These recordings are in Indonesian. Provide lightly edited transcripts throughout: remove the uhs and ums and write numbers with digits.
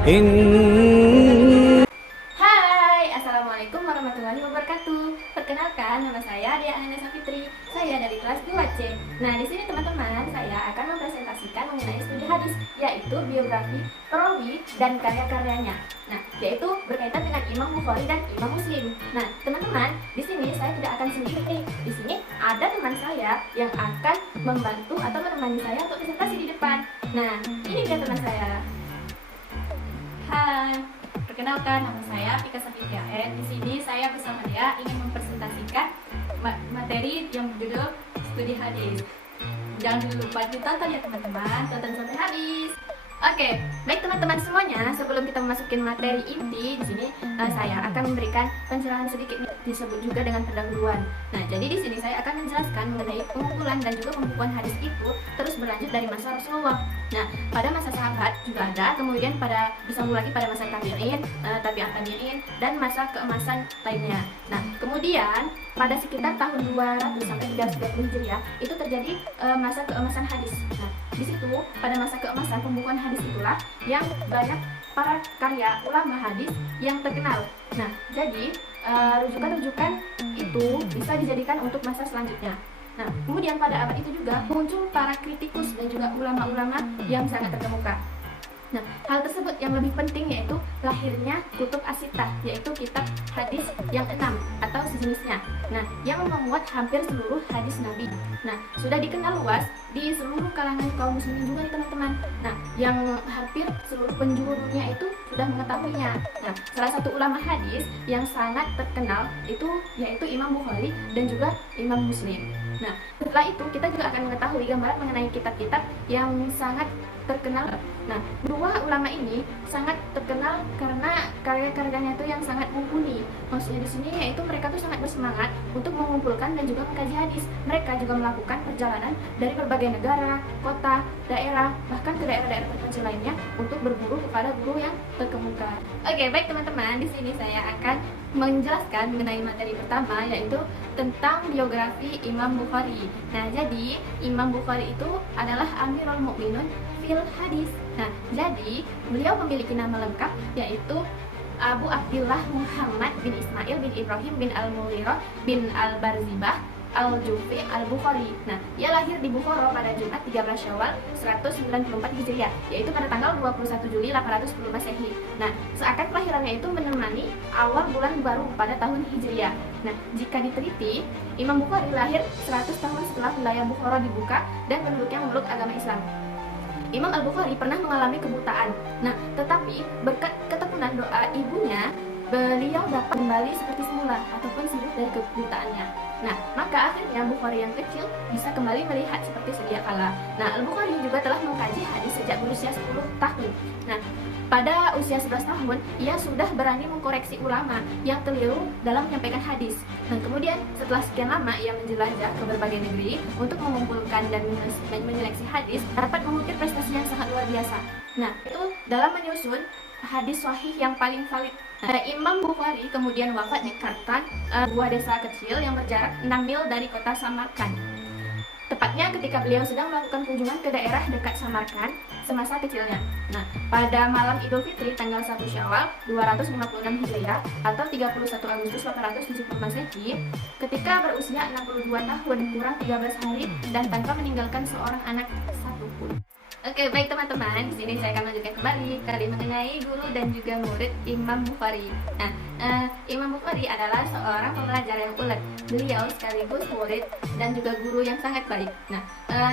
Hai, Assalamualaikum warahmatullahi wabarakatuh. Perkenalkan, nama saya Dia Anessa Fitri. Saya dari kelas 2C. Nah, di sini teman-teman, saya akan mempresentasikan mengenai studi hadis, yaitu biografi, perawi, dan karya-karyanya. Nah, yaitu berkaitan dengan Imam Bukhari dan Imam Muslim. Nah, teman-teman, di sini saya tidak akan sendiri. Di sini ada teman saya yang akan membantu atau menemani saya untuk presentasi di depan. Nah, ini dia teman saya. Hai, perkenalkan nama saya Pika Safitria. Di sini saya bersama dia ingin mempresentasikan materi yang berjudul studi hadis. Jangan lupa ditonton ya teman-teman, tonton sampai habis. Oke, baik teman-teman semuanya, sebelum kita memasuki materi inti di sini, saya akan memberikan pencerahan sedikit, disebut juga dengan pendahuluan. Nah, jadi di sini saya akan menjelaskan mengenai pengumpulan dan juga pembukuan hadis itu terus berlanjut dari masa Rasulullah. Nah, pada masa sahabat juga ada, kemudian pada disambung lagi pada masa tabi'in, tabi'at tabi'in, dan masa keemasan lainnya. Nah, kemudian pada sekitar tahun 200 sampai 330 Hijriah itu terjadi masa keemasan hadis. Nah, di situ pada masa keemasan pembukuan hadis itulah yang banyak para karya ulama hadis yang terkenal. Nah, jadi rujukan-rujukan itu bisa dijadikan untuk masa selanjutnya. Nah, kemudian pada abad itu juga muncul para kritikus dan juga ulama-ulama yang sangat terkemuka. Nah, hal tersebut yang lebih penting yaitu lahirnya kutub as-sittah, yaitu kitab hadis yang 6 atau sejenisnya. Nah, yang memuat hampir seluruh hadis Nabi. Nah, sudah dikenal luas di seluruh kalangan kaum muslimin juga nih teman-teman. Nah, yang hampir seluruh penjurunya itu sudah mengetahuinya. Nah, salah satu ulama hadis yang sangat terkenal itu yaitu Imam Bukhari dan juga Imam Muslim. Nah, setelah itu kita juga akan mengetahui gambaran mengenai kitab-kitab yang sangat terkenal. Nah, dua ulama ini sangat terkenal karena karya-karyanya itu yang sangat mumpuni. Maksudnya di sini yaitu mereka tuh sangat bersemangat untuk mengumpulkan dan juga mengkaji hadis. Mereka juga melakukan perjalanan dari berbagai negara, kota, daerah, bahkan ke daerah-daerah terpencil lainnya untuk berburu kepada guru yang terkemuka. Oke, baik teman-teman, di sini saya akan menjelaskan mengenai materi pertama yaitu tentang biografi Imam Bukhari. Nah, jadi Imam Bukhari itu adalah Amirul Mukminin fil hadis. Nah, jadi beliau memiliki nama lengkap yaitu Abu Abdillah Muhammad bin Ismail bin Ibrahim bin Al-Mughirah bin Al-Barzibah Al-Jufi Al-Bukhari. Nah, ia lahir di Bukhara pada Jumat 13 Syawal 194 Hijriah, yaitu pada tanggal 21 Juli 810 Masehi. Nah, seakan kelahirannya itu menemani awal bulan baru pada tahun Hijriah. Nah, jika diteliti, Imam Bukhari lahir 100 tahun setelah wilayah Bukhara dibuka dan penduduknya memeluk agama Islam. Imam Al-Bukhari pernah mengalami kebutaan. Nah, tetapi berkat ketekunan doa ibunya, beliau dapat kembali seperti semula ataupun sembuh dari kebutaannya. Nah, maka akhirnya Bukhari yang kecil bisa kembali melihat seperti sedia kala. Nah, Al-Bukhari juga telah mengkaji hadis sejak berusia 10 tahun. Nah, pada usia 11 tahun, ia sudah berani mengkoreksi ulama yang keliru dalam menyampaikan hadis. Dan kemudian setelah sekian lama ia menjelajah ke berbagai negeri untuk mengumpulkan dan menyeleksi hadis, dapat mengukir prestasi yang sangat luar biasa. Nah, itu dalam menyusun hadis sahih yang paling valid. Imam Bukhari kemudian wafat di Kartan, sebuah desa kecil yang berjarak 6 mil dari kota Samarkand. Tepatnya ketika beliau sedang melakukan kunjungan ke daerah dekat Samarkand semasa kecilnya. Nah, pada malam Idul Fitri tanggal 1 Syawal 256 Hijriah atau 31 Agustus 870 Masehi, ketika berusia 62 tahun kurang 13 hari dan tanpa meninggalkan seorang anak satupun. Oke, baik teman-teman, di sini saya akan lanjutkan kembali kali mengenai guru dan juga murid Imam Bukhari. Nah, Imam Bukhari adalah seorang pembelajar yang ulet. Beliau sekaligus murid dan juga guru yang sangat baik. Nah,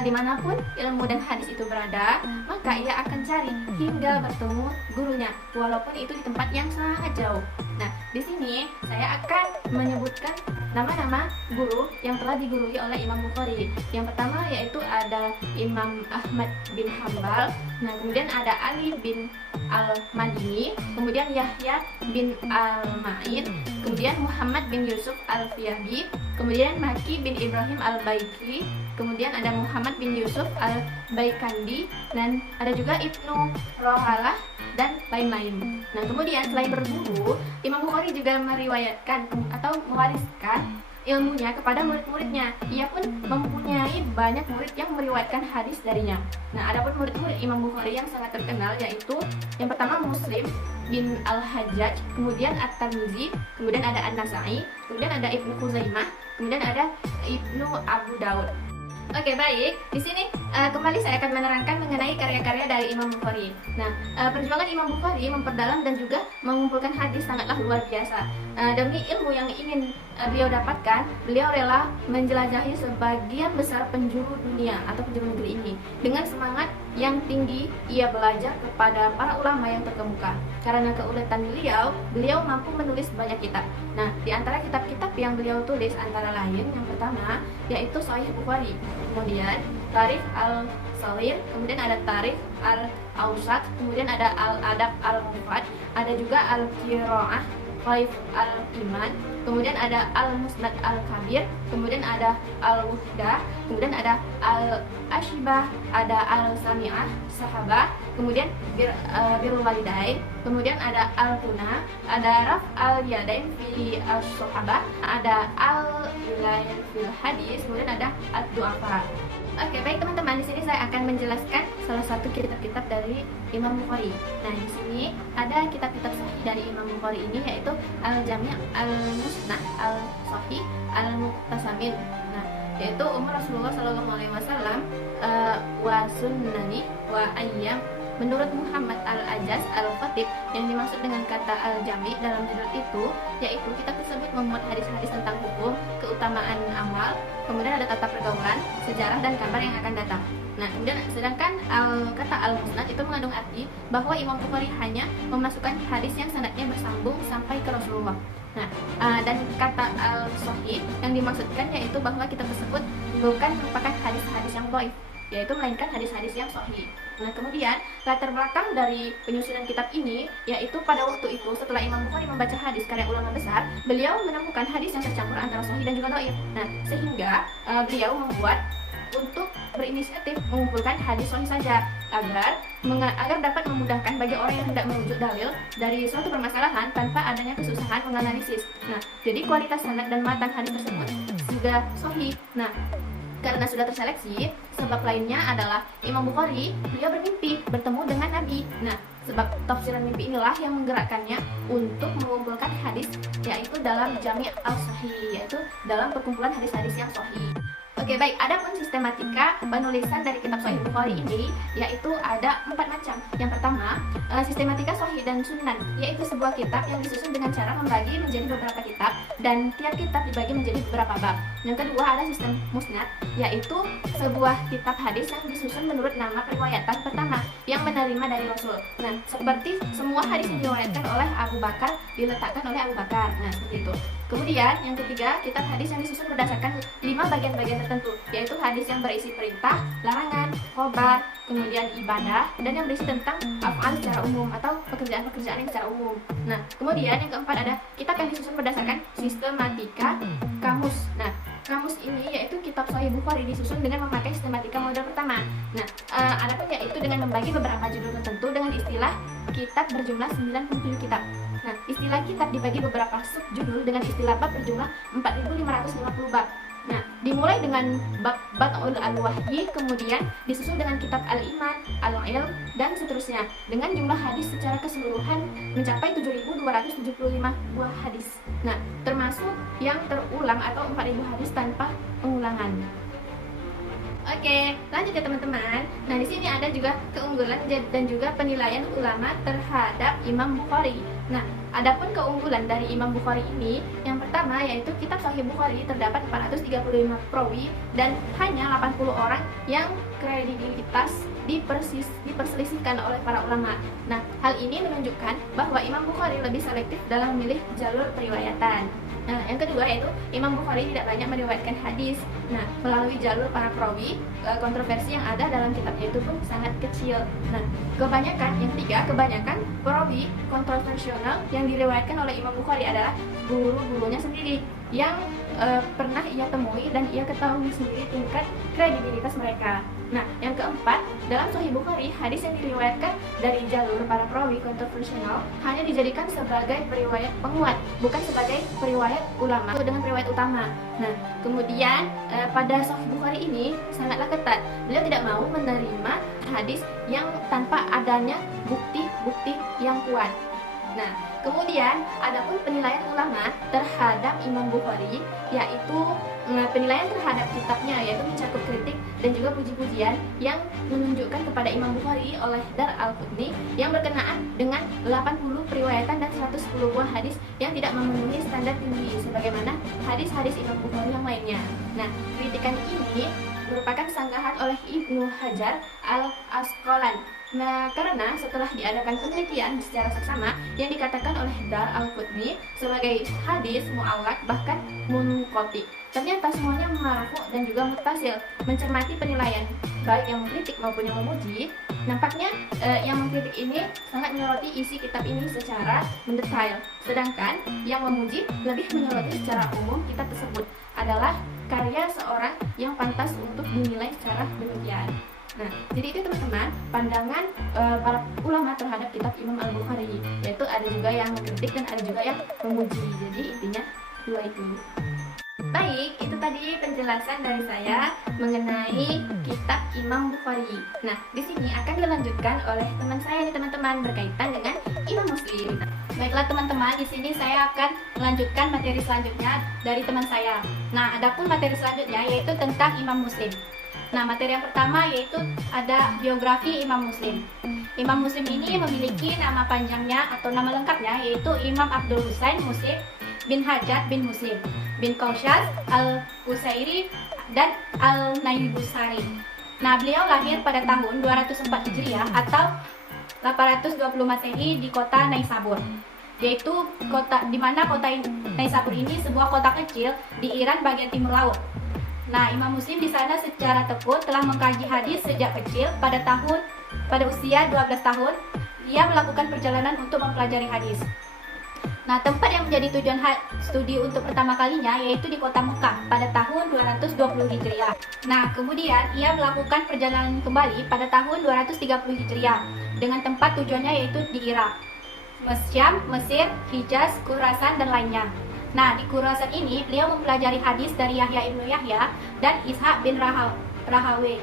dimanapun ilmu dan hadis itu berada, maka ia akan cari hingga bertemu gurunya, walaupun itu di tempat yang sangat jauh. Nah, di sini saya akan menyebutkan nama-nama guru yang telah digurui oleh Imam Bukhari. Yang pertama yaitu ada Imam Ahmad bin Hambal, nah kemudian ada Ali bin Al-Madini, kemudian Yahya bin Al-Ma'in, kemudian Muhammad bin Yusuf Al-Fiyabi, kemudian Maki bin Ibrahim Al-Baiki, kemudian ada Muhammad bin Yusuf Al-Baikandi, dan ada juga Ibnu Rohalah dan lain-lain. Nah, kemudian selain berguru, Imam Bukhari juga meriwayatkan atau mewariskan ilmunya kepada murid-muridnya. Ia pun mempunyai banyak murid yang meriwayatkan hadis darinya. Nah, adapun murid-murid Imam Bukhari yang sangat terkenal yaitu yang pertama Muslim bin Al-Hajjaj, kemudian At-Tirmidzi, kemudian ada An-Nasa'i, kemudian ada Ibnu Khuzaimah, kemudian ada Ibnu Abu Daud. Oke, baik. Di sini kembali saya akan menerangkan mengenai karya-karya dari Imam Bukhari. Nah, perjuangan Imam Bukhari memperdalam dan juga mengumpulkan hadis sangatlah luar biasa. Demi ilmu yang ingin beliau dapatkan, beliau rela menjelajahi sebagian besar penjuru dunia atau penjuru negeri ini. Dengan semangat yang tinggi, ia belajar kepada para ulama yang terkemuka. Karena keuletan beliau mampu menulis banyak kitab. Nah, di antara kitab-kitab yang beliau tulis antara lain yang pertama yaitu Sahih Bukhari, kemudian Tarikh Al-Saghir, kemudian ada Tarikh Al-Awsat, kemudian ada Al-Adab Al-Mufrad, ada juga Al-Qiraah, Khaif Al-Iman, kemudian ada Al-Musnad Al-Kabir, kemudian ada Al-Wuhdah, kemudian ada Al-Ashibah, ada Al-Sami'ah, Sahabah, kemudian Birrul Walidain, kemudian ada Al-Kuna, ada Raf Al-Yadain fi As-Sahabah, ada Al-Ilayn fil Hadis, kemudian ada Ad-Du'afa. Oke, baik teman-teman, di sini saya akan menjelaskan salah satu kitab-kitab dari Imam Bukhari. Nah, di sini ada kitab-kitab sahih dari Imam Bukhari ini yaitu Al-Jami', Al-Musnad, Al-Sahih, Al-Muqtasamin. Nah, yaitu umur Rasulullah SAW wa sunnani wa ayyam. Menurut Muhammad Al-Ajaz Al-Khatib, yang dimaksud dengan kata Al-Jami dalam judul itu yaitu kitab tersebut memuat hadis-hadis tentang hukum, keutamaan amal, kemudian ada tata pergaulan, sejarah dan kabar yang akan datang. Nah, kemudian sedangkan kata Al-Musnad itu mengandung arti bahwa Imam Bukhari hanya memasukkan hadis yang sanadnya bersambung sampai ke Rasulullah. Nah, dan kata Al-Sahih yang dimaksudkan yaitu bahwa kitab tersebut bukan merupakan hadis-hadis yang dhaif, yaitu melainkan hadis-hadis yang sahih. Nah, kemudian latar belakang dari penyusunan kitab ini yaitu pada waktu itu setelah Imam Bukhari membaca hadis karya ulama besar, beliau menemukan hadis yang tercampur antara sahih dan juga dhaif. Nah, sehingga beliau membuat untuk berinisiatif mengumpulkan hadis sahih saja agar dapat memudahkan bagi orang yang hendak merujuk dalil dari suatu permasalahan tanpa adanya kesusahan menganalisis. Nah, jadi kualitas sanad dan matan hadis tersebut sudah sahih. Nah, karena sudah terseleksi, sebab lainnya adalah Imam Bukhari beliau bermimpi bertemu dengan Nabi. Nah, sebab tafsiran mimpi inilah yang menggerakkannya untuk mengumpulkan hadis yaitu dalam Jami' Al-Sahih, yaitu dalam perkumpulan hadis-hadis yang sahih. Oke, baik, adapun sistematika penulisan dari kitab Sahih Bukhari ini yaitu ada 4 macam. Yang pertama, sistematika Sahih dan Sunan, yaitu sebuah kitab yang disusun dengan cara membagi menjadi beberapa kitab dan tiap kitab dibagi menjadi beberapa bab. Yang kedua, ada sistem Musnad, yaitu sebuah kitab hadis yang disusun menurut nama periwayatan pertama yang menerima dari Rasul. Nah, seperti semua hadis yang diriwayatkan oleh Abu Bakar diletakkan oleh Abu Bakar. Nah, seperti itu. Kemudian yang ketiga, kitab hadis yang disusun berdasarkan 5 bagian-bagian tertentu, yaitu hadis yang berisi perintah, larangan, khobar, kemudian ibadah, dan yang berisi tentang af'al secara umum atau pekerjaan-pekerjaan yang secara umum. Nah, kemudian yang keempat ada kitab yang disusun berdasarkan sistematika kamus. Nah, kamus ini yaitu kitab Sahih Bukhari disusun dengan memakai sistematika model pertama. Nah, adapun yaitu dengan membagi beberapa judul tertentu dengan istilah kitab berjumlah 97 kitab. Nah, istilah kitab dibagi beberapa subjudul dengan istilah bab berjumlah 4.550 bab. Nah, dimulai dengan bab Bad'ul Al-Wahyi, kemudian disusul dengan kitab Al-Iman, Al-Ilm, dan seterusnya dengan jumlah hadis secara keseluruhan mencapai 7.275 buah hadis. Nah, termasuk yang terulang atau 4.000 hadis tanpa pengulangan. Oke, lanjut ya teman-teman. Nah, di sini ada juga keunggulan dan juga penilaian ulama terhadap Imam Bukhari. Nah, adapun keunggulan dari Imam Bukhari ini, yang pertama yaitu kitab Sahih Bukhari terdapat 435 perawi dan hanya 80 orang yang kredibilitas diperselisihkan oleh para ulama. Nah, hal ini menunjukkan bahwa Imam Bukhari lebih selektif dalam memilih jalur periwayatan. Nah, yang kedua yaitu Imam Bukhari tidak banyak meriwayatkan hadis. Nah, melalui jalur para perawi, kontroversi yang ada dalam kitabnya itu pun sangat kecil. Nah, yang ketiga, kebanyakan perawi kontroversial yang diriwayatkan oleh Imam Bukhari adalah guru-gurunya sendiri yang pernah ia temui dan ia ketahui sendiri tingkat kredibilitas mereka. Nah, yang keempat, dalam Sahih Bukhari, hadis yang diriwayatkan dari jalur para perawi kontroversial hanya dijadikan sebagai periwayat penguat, bukan sebagai periwayat ulama atau dengan periwayat utama. Nah, kemudian pada Sahih Bukhari ini sangatlah ketat. Beliau tidak mau menerima hadis yang tanpa adanya bukti-bukti yang kuat. Nah, kemudian adapun penilaian ulama terhadap Imam Bukhari, yaitu penilaian terhadap kitabnya, yaitu mencakup kritik dan juga puji-pujian yang menunjukkan kepada Imam Bukhari oleh Dar Al-Qutni yang berkenaan dengan 80 periwayatan dan 110 buah hadis yang tidak memenuhi standar tinggi sebagaimana hadis-hadis Imam Bukhari yang lainnya. Nah, kritikan ini merupakan sanggahan oleh Ibnu Hajar Al-Asqalani. Nah, karena setelah diadakan penelitian secara seksama yang dikatakan oleh Dar Al-Qutni sebagai hadis mu'allaq bahkan munqati, ternyata semuanya marfu dan juga muttasil. Mencermati penilaian baik yang mengkritik maupun yang memuji, nampaknya yang mengkritik ini sangat menyoroti isi kitab ini secara mendetail, sedangkan yang memuji lebih menyoroti secara umum kitab tersebut adalah karya seorang yang pantas untuk dinilai secara demikian. Nah, jadi itu teman-teman pandangan para ulama terhadap kitab Imam Al-Bukhari, yaitu ada juga yang mengkritik dan ada juga yang memuji. Jadi intinya dua itu. Baik, itu tadi penjelasan dari saya mengenai kitab Imam Bukhari. Nah, di sini akan dilanjutkan oleh teman saya nih teman-teman berkaitan dengan Imam Muslim. Baiklah teman-teman, di sini saya akan melanjutkan materi selanjutnya dari teman saya. Nah, adapun materi selanjutnya yaitu tentang Imam Muslim. Nah, materi yang pertama yaitu ada biografi Imam Muslim. Imam Muslim ini memiliki nama panjangnya atau nama lengkapnya yaitu Imam Abdul Husain Muslim bin Hajjaj bin Muslim bin Kaushal Al-Qusairi dan Al-Naibusari. Nah, beliau lahir pada tahun 204 Hijriah atau 820 Masehi di kota Naisabur, yaitu kota di mana kota Naisabur ini sebuah kota kecil di Iran bagian timur laut. Nah, Imam Muslim di sana secara tekun telah mengkaji hadis sejak kecil. Pada usia 12 tahun, ia melakukan perjalanan untuk mempelajari hadis. Nah, tempat yang menjadi tujuan studi untuk pertama kalinya yaitu di kota Mekah pada tahun 220 Hijriah. Nah, kemudian ia melakukan perjalanan kembali pada tahun 230 Hijriah dengan tempat tujuannya yaitu di Irak, Syam, Mesir, Hijaz, Khurasan, dan lainnya. Nah, di Khurasan ini beliau mempelajari hadis dari Yahya ibnu Yahya dan Ishaq bin Rahawe.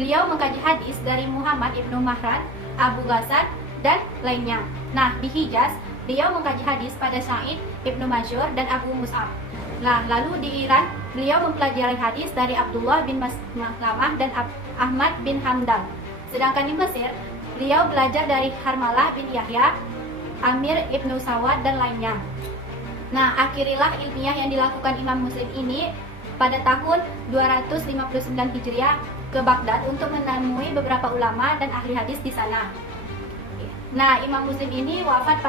Beliau mengkaji hadis dari Muhammad ibnu Mahran, Abu Ghassan, dan lainnya. Nah, di Hijaz beliau mengkaji hadis pada Sa'id ibnu Mansur dan Abu Mus'ab. Nah, lalu di Iran beliau mempelajari hadis dari Abdullah bin Maslamah dan Ahmad bin Hamdal. Sedangkan di Mesir beliau belajar dari Harmalah bin Yahya, Amir ibnu Sawad, dan lainnya. Nah, akhirilah ilmiah yang dilakukan Imam Muslim ini pada tahun 259 Hijriah ke Baghdad untuk menemui beberapa ulama dan ahli hadis di sana. Nah, Imam Muslim ini wafat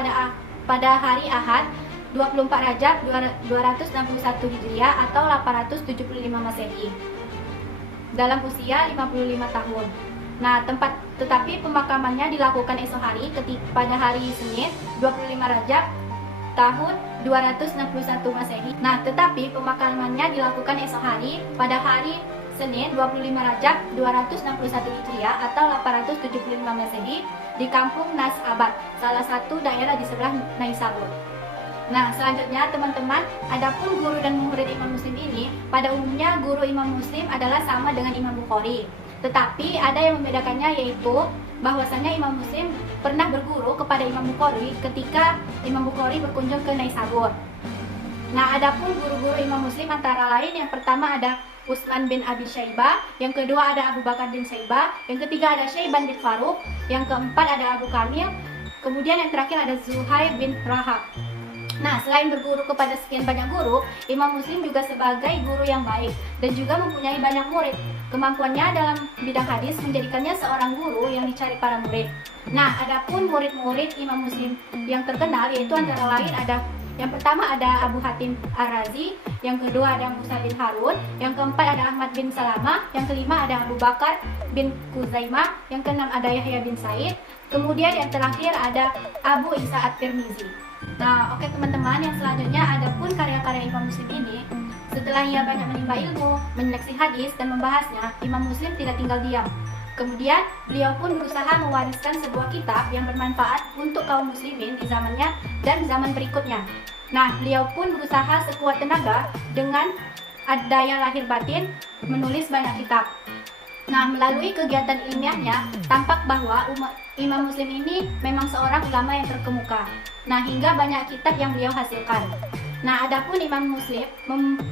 pada hari Ahad 24 Rajab 261 Hijriah atau 875 Masehi dalam usia 55 tahun. Nah, tetapi pemakamannya dilakukan esok hari pada hari Senin 25 Rajab tahun 261 Masehi. Nah, tetapi pemakamannya dilakukan esok hari pada hari Senin 25 Rajab 261 Hijriah atau 875 Masehi di kampung Nasabad, salah satu daerah di sebelah Naisabur. Nah, selanjutnya teman-teman, adapun guru dan murid Imam Muslim ini, pada umumnya guru Imam Muslim adalah sama dengan Imam Bukhari. Tetapi ada yang membedakannya yaitu bahwasannya Imam Muslim pernah berguru kepada Imam Bukhari ketika Imam Bukhari berkunjung ke Naisabur. Nah, adapun guru-guru Imam Muslim antara lain yang pertama ada Utsman bin Abi Syaibah, yang kedua ada Abu Bakar bin Syaibah, yang ketiga ada Syaiban bin Faruq, yang keempat ada Abu Kamil, kemudian yang terakhir ada Zuhair bin Rahab. Nah, selain berguru kepada sekian banyak guru, Imam Muslim juga sebagai guru yang baik dan juga mempunyai banyak murid. Kemampuannya dalam bidang hadis menjadikannya seorang guru yang dicari para murid. Nah, adapun murid-murid Imam Muslim yang terkenal yaitu antara lain ada Yang pertama ada Abu Hatim Ar-Razi, yang kedua ada Musa bin Harun, yang keempat ada Ahmad bin Salamah, yang kelima ada Abu Bakar bin Kuzaimah, yang keenam ada Yahya bin Sa'id, kemudian yang terakhir ada Abu Isa At-Tirmizi. Nah, oke teman-teman, yang selanjutnya ada pun karya-karya Imam Muslim ini. Setelah ia banyak menimba ilmu, menyeleksi hadis dan membahasnya, Imam Muslim tidak tinggal diam. Kemudian, beliau pun berusaha mewariskan sebuah kitab yang bermanfaat untuk kaum muslimin di zamannya dan zaman berikutnya. Nah, beliau pun berusaha sekuat tenaga dengan daya lahir batin menulis banyak kitab. Nah, melalui kegiatan ilmiahnya, tampak bahwa Imam Muslim ini memang seorang ulama yang terkemuka. Nah, hingga banyak kitab yang beliau hasilkan. Nah, adapun Imam Muslim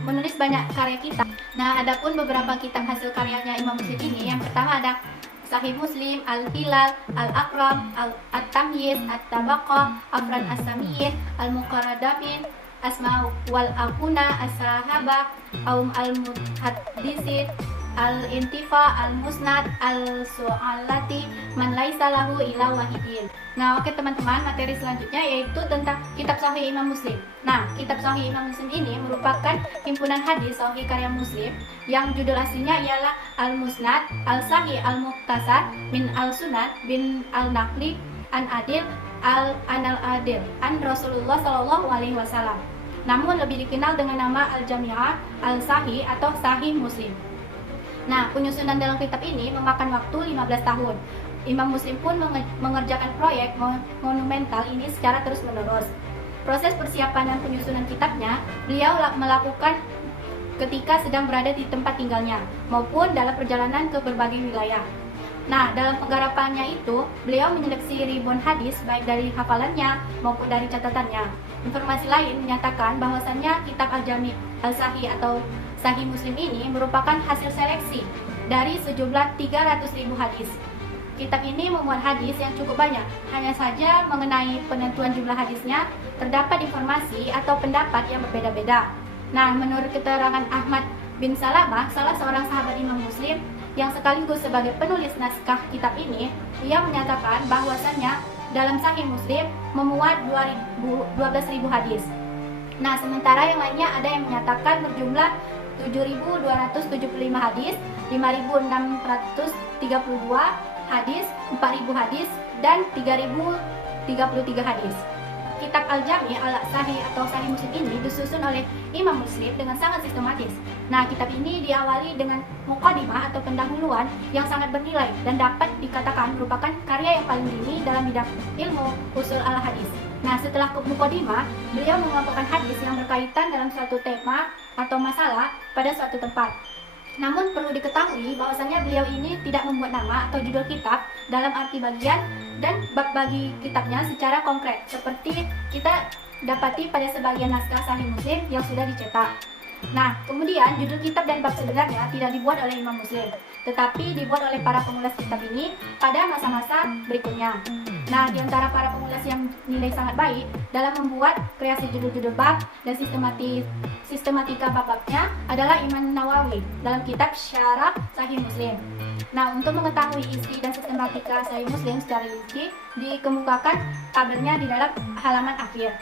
menulis banyak karya kitab. Nah, adapun beberapa kitab hasil karyanya Imam Muslim ini, yang pertama ada Sahih Muslim, Al-Hilal, Al-Akram, At-Tamyiz, At-Tabaqah, Afran As-Samiyin, Al-Muqarradamin, Asma wal Akuna, As-Sahabah, Aum Al-Muhaddisin, Al-Intifa, Al-Musnad, Al-Su'alati, Man laisa lahu ila wahidin. Nah, oke teman-teman, materi selanjutnya yaitu tentang kitab Sahih Imam Muslim. Nah, kitab Sahih Imam Muslim ini merupakan himpunan hadis Sahih karya Muslim yang judul aslinya ialah Al-Musnad, Al-Sahih Al-Mukhtasar min Al-Sunan bin Al-Naqli an Adil Al-Adil an Rasulullah Shallallahu alaihi wasallam. Namun lebih dikenal dengan nama Al-Jami'ah Al-Sahih atau Sahih Muslim. Nah, penyusunan dalam kitab ini memakan waktu 15 tahun. Imam Muslim pun mengerjakan proyek monumental ini secara terus-menerus. Proses persiapan dan penyusunan kitabnya beliau melakukan ketika sedang berada di tempat tinggalnya maupun dalam perjalanan ke berbagai wilayah. Nah, dalam penggarapannya itu, beliau menyeleksi ribuan hadis baik dari hafalannya maupun dari catatannya. Informasi lain menyatakan bahwasannya kitab Al-Jami' Al-Sahih atau Sahih Muslim ini merupakan hasil seleksi dari sejumlah 300.000 hadis. Kitab ini memuat hadis yang cukup banyak. Hanya saja mengenai penentuan jumlah hadisnya terdapat informasi atau pendapat yang berbeda-beda. Nah, menurut keterangan Ahmad bin Salamah, salah seorang sahabat Imam Muslim yang sekaligus sebagai penulis naskah kitab ini, ia menyatakan bahwasannya dalam Sahih Muslim memuat 12.000 hadis. Nah, sementara yang lainnya ada yang menyatakan berjumlah 7.275 hadis, 5.632 hadis, 4.000 hadis, dan 3.033 hadis. Kitab Al-Jami' Al-Sahih atau Sahih Muslim ini disusun oleh Imam Muslim dengan sangat sistematis. Nah, kitab ini diawali dengan muqaddimah atau pendahuluan yang sangat bernilai dan dapat dikatakan merupakan karya yang paling dini dalam bidang ilmu usul al-hadis. Nah, setelah muqaddimah, beliau mengelompokkan hadis yang berkaitan dalam suatu tema atau masalah pada suatu tempat. Namun perlu diketahui bahwasannya beliau ini tidak membuat nama atau judul kitab dalam arti bagian dan bab bagi kitabnya secara konkret seperti kita dapati pada sebagian naskah Sahih Muslim yang sudah dicetak. Nah, kemudian judul kitab dan bab sebenarnya tidak dibuat oleh Imam Muslim, tetapi dibuat oleh para pengulas kitab ini pada masa-masa berikutnya. Nah, di antara para pengulas yang nilai sangat baik dalam membuat kreasi judul-judul bab dan sistematika bab-babnya adalah Imam Nawawi dalam kitab Syarah Sahih Muslim. Nah, untuk mengetahui isi dan sistematika Sahih Muslim secara rinci dikemukakan tabelnya di dalam halaman akhir.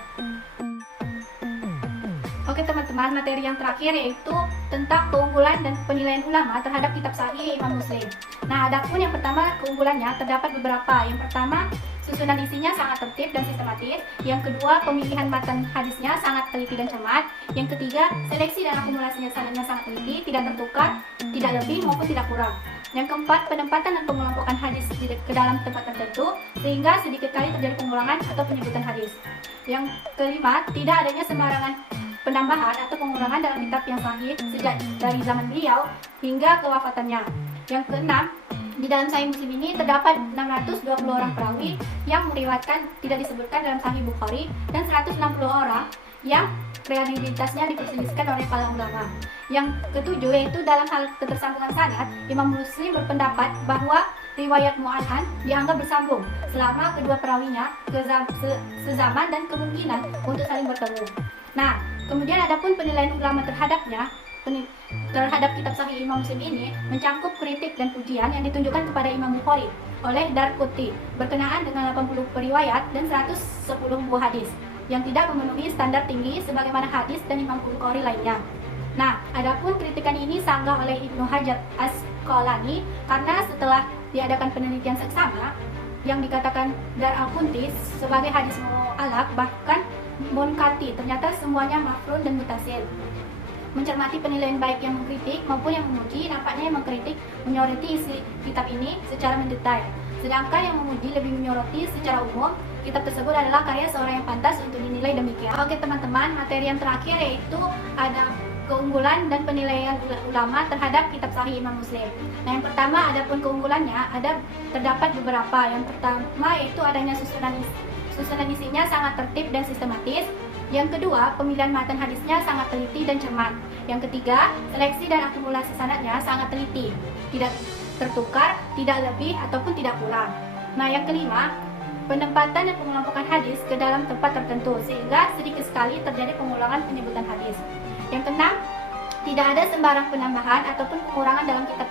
Oke teman-teman, materi yang terakhir yaitu tentang keunggulan dan penilaian ulama terhadap kitab Sahih Imam Muslim. Nah, adapun yang pertama keunggulannya terdapat beberapa. Yang pertama, susunan isinya sangat tertib dan sistematis. Yang kedua, pemilihan matan hadisnya sangat teliti dan cermat. Yang ketiga, seleksi dan akumulasinya sangat teliti, tidak tertukar, tidak lebih maupun tidak kurang. Yang keempat, penempatan dan pengelompokan hadis ke dalam tempat tertentu sehingga sedikit kali terjadi pengulangan atau penyebutan hadis. Yang kelima, tidak adanya sembarangan penambahan atau pengurangan dalam kitab yang sahih sejak dari zaman beliau hingga kewafatannya. Yang keenam, di dalam Sahih Muslim ini terdapat 620 orang perawi yang meriwayatkan tidak disebutkan dalam Sahih Bukhari dan 160 orang yang kredibilitasnya diperselisihkan oleh para ulama. Yang ketujuh yaitu dalam hal ketersambungan sanad, Imam Muslim berpendapat bahwa riwayat mu'an'an dianggap bersambung selama kedua perawinya sezaman dan kemungkinan untuk saling bertemu. Nah, kemudian adapun penilaian ulama terhadap kitab Sahih Imam Muslim ini mencangkup kritik dan pujian yang ditunjukkan kepada Imam Bukhari oleh Darqutni berkenaan dengan 80 periwayat dan 110 buah hadis. yang tidak memenuhi standar tinggi sebagaimana hadis dan Imam Bukhari lainnya. Nah, adapun kritikan ini sanggah oleh Ibnu Hajar Asqalani karena setelah diadakan penelitian seksama yang dikatakan Daraqutni sebagai hadis mu'allaq bahkan munkati, ternyata semuanya mafrun dan mutasil. Mencermati penilaian baik yang mengkritik maupun yang memuji, nampaknya yang mengkritik menyoroti isi kitab ini secara mendetail, sedangkan yang memuji lebih menyoroti secara umum. Kitab tersebut adalah karya seorang yang pantas untuk dinilai demikian. Oke teman-teman, materi yang terakhir yaitu ada keunggulan dan penilaian ulama terhadap kitab Sahih Imam Muslim. Nah, yang pertama adapun keunggulannya terdapat beberapa. Yang pertama yaitu adanya susunan isinya sangat tertib dan sistematis. Yang kedua, pemilihan matan hadisnya sangat teliti dan cermat. Yang ketiga, seleksi dan akumulasi sanadnya sangat teliti, tidak tertukar, tidak lebih ataupun tidak kurang. Nah, yang kelima, penempatan dan pengelompokan hadis ke dalam tempat tertentu sehingga sedikit sekali terjadi pengulangan penyebutan hadis. Yang keenam, tidak ada sembarang penambahan ataupun pengurangan dalam kitab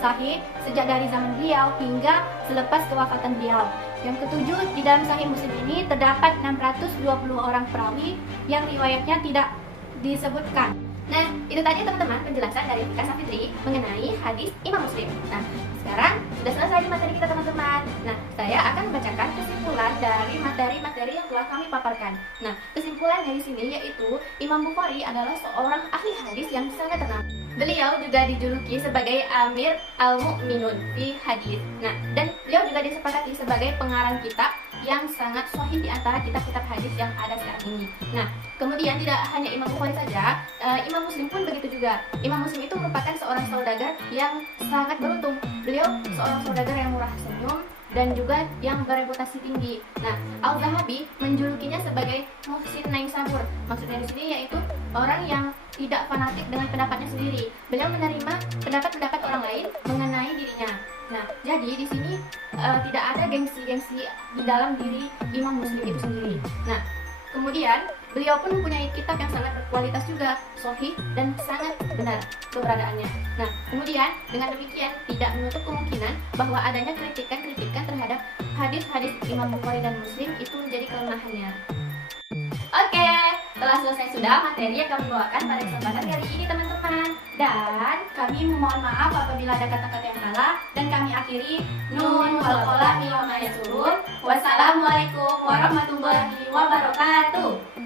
Sahih sejak dari zaman beliau hingga selepas kewafatan beliau. Yang ketujuh, di dalam Sahih Muslim ini terdapat 620 orang perawi yang riwayatnya tidak disebutkan. Nah, itu tadi teman-teman penjelasan dari Tika Safitri mengenai hadis Imam Muslim. Nah, sekarang sudah selesai materi kita teman-teman. Nah, saya akan membacakan kesimpulan dari materi-materi yang telah kami paparkan. Nah, kesimpulan dari sini yaitu Imam Bukhari adalah seorang ahli hadis yang sangat tenang. Beliau juga dijuluki sebagai Amir Al-Mu'minun fi hadis. Nah, dan beliau juga disepakati sebagai pengarang kitab yang sangat sahih di antara kitab-kitab hadis yang ada sekarang ini. Nah, kemudian tidak hanya Imam Bukhari saja, Imam Muslim pun begitu juga. Imam Muslim itu merupakan seorang saudagar yang sangat beruntung. Beliau seorang saudagar yang murah senyum dan juga yang bereputasi tinggi. Nah, Al-Zahabi menjulukinya sebagai Muhsin Naisabur. Maksudnya di sini yaitu orang yang tidak fanatik dengan pendapatnya sendiri. Beliau menerima pendapat-pendapat orang lain mengenai dirinya. Nah, jadi di sini tidak ada gengsi-gengsi di dalam diri Imam Muslim itu sendiri. Nah, kemudian beliau pun mempunyai kitab yang sangat berkualitas juga, sahih dan sangat benar keberadaannya. Nah, kemudian dengan demikian tidak menutup kemungkinan bahwa adanya kritikan-kritikan terhadap hadis-hadis Imam Bukhari dan Muslim itu menjadi kelemahannya. Oke, telah selesai sudah materi yang kami bawakan pada kesempatan kali ini teman-teman. Dan kami mohon maaf apabila ada kata-kata yang salah. Dan kami akhiri nun wal qalami wa ma yasurun. Wassalamualaikum warahmatullahi wabarakatuh.